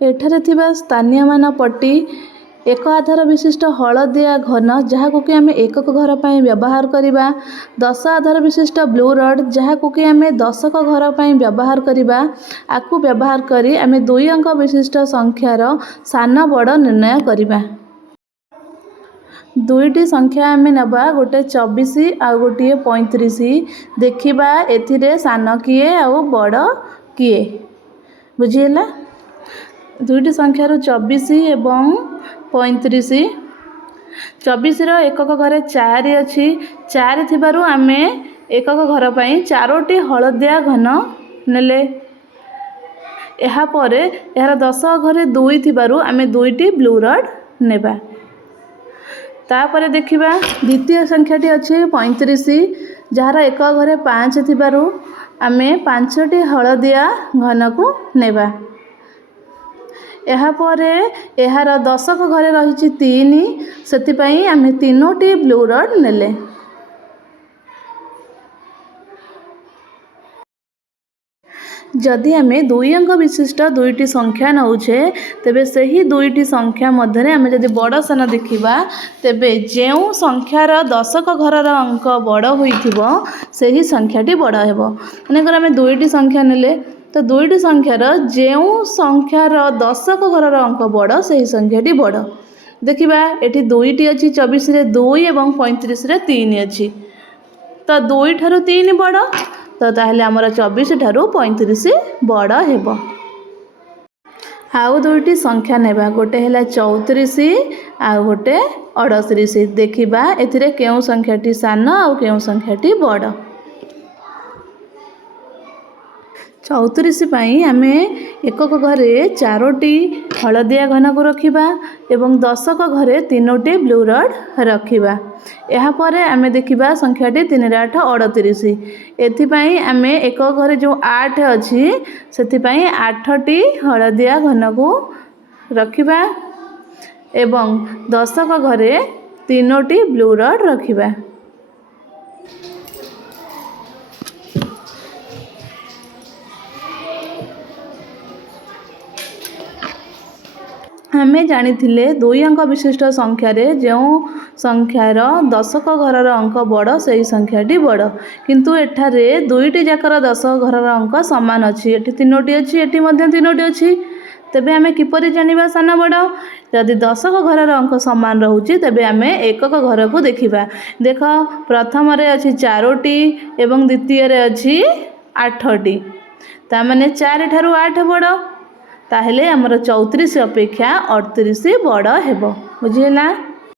एठारे थिबा स्थानीय मान पट्टी एक आधार विशिष्ट हलदिया घन जहाँ कि आम एकक घर पर व्यवहार करवा। 10 आधार विशिष्ट ब्लू रड जहाँ कि आम 10 घर पर व्यवहार करवा। आकु व्यवहार करी आम 2 अंक विशिष्ट संख्यार सान बड़ निर्णय करवा। दुईटी संख्या आम नवा गोटे 24 आ गोटे 35। देखिबा एथिरे सान किए आ बड़ किए बुझीला। दुईटी संख्यार 24 एवं 35। 24 एकक घरे 4 अच्छी 4 थिबारु आमे एकक घर पर 4टी हलदिया घन नेले। एहा परे यार 10 घरे 2 थिबारु आमे 2टी ब्लू रड नेबा। तापरे देखिबा द्वितीय संख्याटी अच्छी 35 जार एक घरे 5 थिबारु आमे 5टी हलदिया घन को नेबा। एहा परे एहार 10 घरे रही 3 से आम 3टी ब्लू रड नेले। जदि आम 2 अंक विशिष्ट दुईटी संख्या नौचे तेबे सही दुईटी संख्या मध्य आम जदि बड़ सान देखिबा तेबे जेउ संख्यार 10 घरर अंक बड़ होइथिबो सही संख्याटी बड़ हेबो। मानेकर आम दुईटी संख्या नेले तो दुईटी संख्यार जेउ संख्यार 10 घरर अंक बड़ सही संख्याटी बड़। देखिबा एठी दुईटी अच्छी 24 रे 2 एवं 35 रे 3 अच्छी तो 2 ठारू 3 बड़ तो ताहले आमर 24 ठारू 35 बड़ हेबो। आउ दुईटी संख्या नेबा गोटे हैला 34 आ गोटे 38। देखिबा एथिरे केउ संख्याटी सान आ केउ संख्याटी बड़। 34 पाई आमे एकक घरे 4टी हलदिया घन को रखिबा एवं 10 घरे 3टी ब्लू रड रखिबा। एहा परे आमे देखिबा संख्याटी 3 रे 8 38। एथिपाई आमे एक घरे जो 8 अछि सेथिपाई 8टी हलदिया घन को रखिबा एवं 10 घरे 3टी ब्लू रड रखिबा। आमे जानिथिले 2 अंक विशिष्ट संख्यार जो संख्यार 10 घरर अंक बड़ सही संख्याटी बड़ किंतु एठारे दुईटी जाकर 10 घरर अंक समान अच्छी एठी 3टी अच्छी एठी मध्य 3टी अच्छी तेबे आमे किपरि जानिबा सान बड़। जदि 10 घरर अंक समान रहुची तेबे आमे एकक घर को देखिबा। देख प्रथम रे अच्छी 4टी एवं द्वितीय रे अच्छी 8टी ता माने 4 ठारू 8 बड़ ताहेले हमर 34 अपेक्षा 38 बड़ हेबो बुझिला।